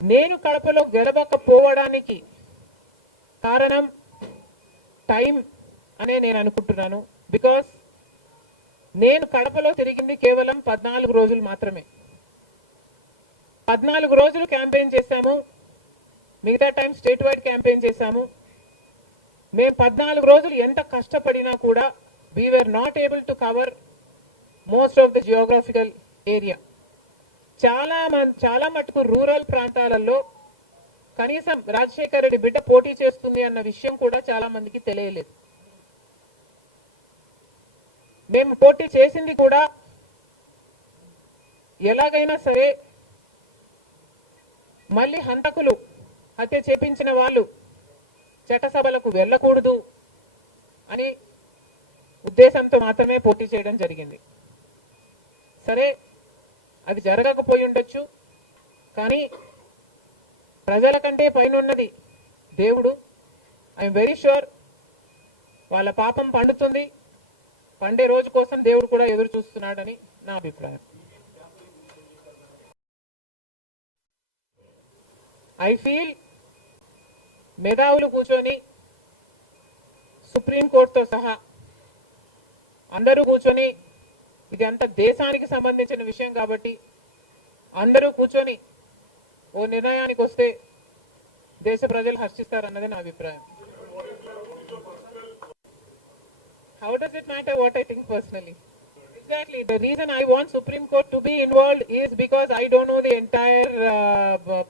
నేను కడపలో గెలవకపోవడానికి కారణం టైం అనే నేను అనుకుంటున్నాను. బికాస్ నేను కడపలో తిరిగింది కేవలం 14 రోజులు మాత్రమే. 14 రోజులు క్యాంపెయిన్ చేశాము. మిగతా టైం స్టేట్ వైడ్ క్యాంపెయిన్ చేశాము. మేము 14 రోజులు ఎంత కష్టపడినా కూడా we were not able to cover most of the geographical area. చాలా మటుకు రూరల్ ప్రాంతాలలో కనీసం రాజశేఖర్ రెడ్డి బిడ్డ పోటీ చేస్తుంది అన్న విషయం కూడా చాలా మందికి తెలియలేదు. మేము పోటీ చేసింది కూడా ఎలాగైనా సరే మళ్ళీ హంతకులు హత్య చేపించిన వాళ్ళు చట్టసభలకు వెళ్ళకూడదు అని ఉద్దేశంతో మాత్రమే పోటీ చేయడం జరిగింది. సరే, అది జరగకపోయి ఉండొచ్చు, కానీ ప్రజల కంటే పైనున్నది దేవుడు. ఐఎమ్ వెరీ షూర్ వాళ్ళ పాపం పండుతుంది. పండే రోజు కోసం దేవుడు కూడా ఎదురు చూస్తున్నాడని నా అభిప్రాయం. ఐ ఫీల్ మేధావులు కూర్చొని సుప్రీంకోర్టుతో సహా అందరూ కూర్చొని, ఇది అంత దేశానికి సంబంధించిన విషయం కాబట్టి అందరూ కూర్చొని ఓ నిర్ణయానికి వస్తే దేశ ప్రజలు హర్షిస్తారన్నది నా అభిప్రాయం. How does it matter what I think personally? Exactly. The reason I want Supreme Court to be involved is because I don't know the entire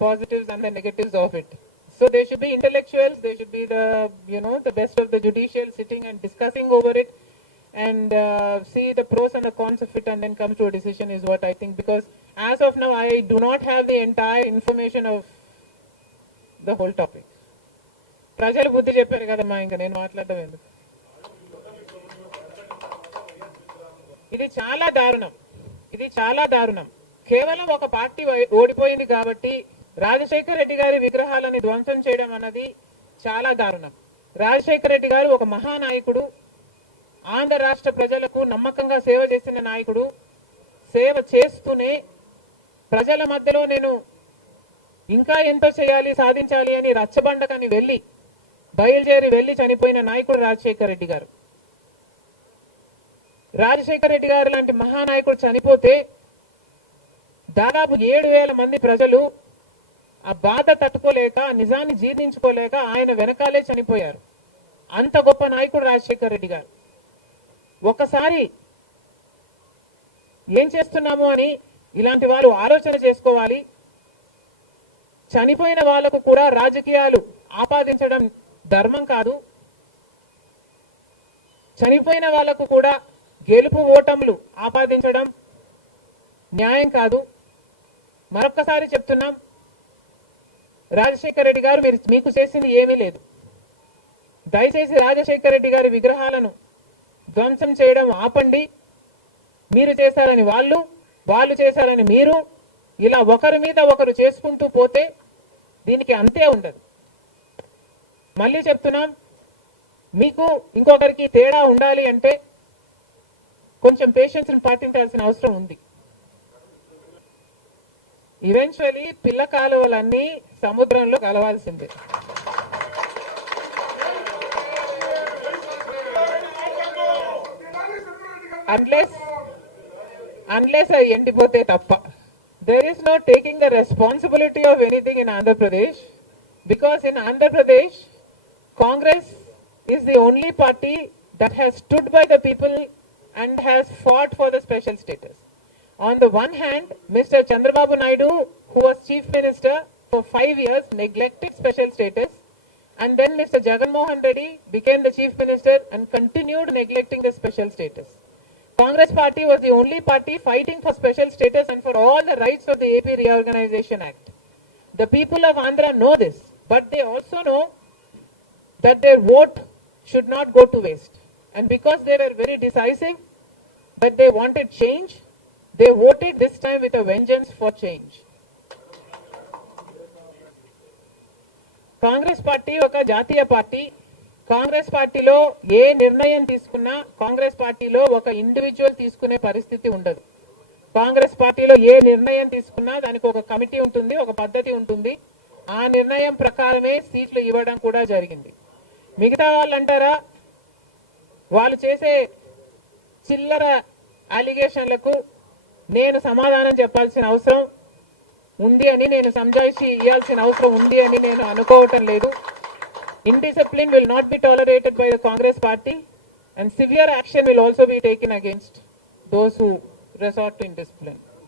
positives and the negatives of it. So there should be intellectuals, there should be the best of the judicial sitting and discussing over it and see the pros and the cons of it and then come to a decision is what I think. Because as of now, I do not have the entire information of the whole topic. ప్రజలు బుద్ధి చెప్పారు కదమ్మా, ఇంకా నేను మాట్లాడడం ఎందుకు. ఇది చాలా దారుణం. కేవలం ఒక పార్టీ ఓడిపోయింది కాబట్టి రాజశేఖర్ రెడ్డి గారి విగ్రహాలని ధ్వంసం చేయడం అన్నది చాలా దారుణం. రాజశేఖర్ రెడ్డి గారు ఒక మహానాయకుడు, ఆంధ్ర రాష్ట్ర ప్రజలకు నమ్మకంగా సేవ చేసిన నాయకుడు. సేవ చేస్తూనే ప్రజల మధ్యలో నేను ఇంకా ఎంతో చేయాలి, సాధించాలి అని రచ్చబండకని బయలుదేరి వెళ్ళి చనిపోయిన నాయకుడు రాజశేఖర్ రెడ్డి గారు. రాజశేఖర్ రెడ్డి గారు లాంటి మహానాయకుడు చనిపోతే దాదాపు 7,000 మంది ప్రజలు ఆ బాధ తట్టుకోలేక, నిజాన్ని జీర్ణించుకోలేక ఆయన వెనకాలే చనిపోయారు. అంత గొప్ప నాయకుడు రాజశేఖర్ రెడ్డి గారు. ఒకసారి ఏం చేస్తున్నాము అని ఇలాంటి వాళ్ళు ఆలోచన చేసుకోవాలి. చనిపోయిన వాళ్లకు కూడా రాజకీయాలు ఆపాదించడం ధర్మం కాదు. చనిపోయిన వాళ్లకు కూడా గెలుపు ఓటములు ఆపాదించడం న్యాయం కాదు. మరొక్కసారి చెప్తున్నాం, రాజశేఖర్ రెడ్డి గారు మీకు చేసింది ఏమీ లేదు. దయచేసి రాజశేఖర్ రెడ్డి గారి విగ్రహాలను ధ్వంసం చేయడం ఆపండి. మీరు చేశారని వాళ్ళు చేశారని మీరు, ఇలా ఒకరి మీద ఒకరు చేసుకుంటూ పోతే దీనికి అంతే ఉండదు. మళ్ళీ చెప్తున్నాం, మీకు ఇంకొకరికి తేడా ఉండాలి అంటే కొంచెం పేషెన్స్ పాటించాల్సిన అవసరం ఉంది. ఈవెన్చువలీ పిల్ల కాలువలన్నీ సముద్రంలో కలవాల్సిందే. అన్లెస్ అది ఎండిపోతే తప్ప. There is no taking the responsibility of anything in Andhra Pradesh, because in Andhra Pradesh, Congress is the only party that has stood by the people and has fought for the special status. On the one hand, Mr. Chandrababu Naidu, who was Chief Minister for 5 years, neglected special status, and then Mr. Jagan Mohan Reddy became the Chief Minister and continued neglecting the special status. Congress party was the only party fighting for special status and for all the rights of the AP Reorganization Act. The people of Andhra know this, but they also know that their vote should not go to waste. And because they were very decisive, that they wanted change, they voted this time with a vengeance for change. Congress party oka jatiya party. Congress పార్టీలో ఏ నిర్ణయం తీసుకున్నా కాంగ్రెస్ పార్టీలో ఒక individual తీసుకునే పరిస్థితి ఉండదు. కాంగ్రెస్ పార్టీలో ఏ నిర్ణయం తీసుకున్నా దానికి ఒక కమిటీ ఉంటుంది, ఒక పద్ధతి ఉంటుంది. ఆ నిర్ణయం ప్రకారమే సీట్లు ఇవ్వడం కూడా జరిగింది. మిగతా వాళ్ళు అంటారా, వాళ్ళు చేసే చిల్లర అలిగేషన్లకు నేను సమాధానం చెప్పాల్సిన అవసరం ఉంది అని, నేను సంజాయిషి ఇవ్వాల్సిన అవసరం ఉంది అని నేను అనుకోవటం లేదు. Indiscipline will not be tolerated by the Congress party and severe action will also be taken against those who resort to indiscipline.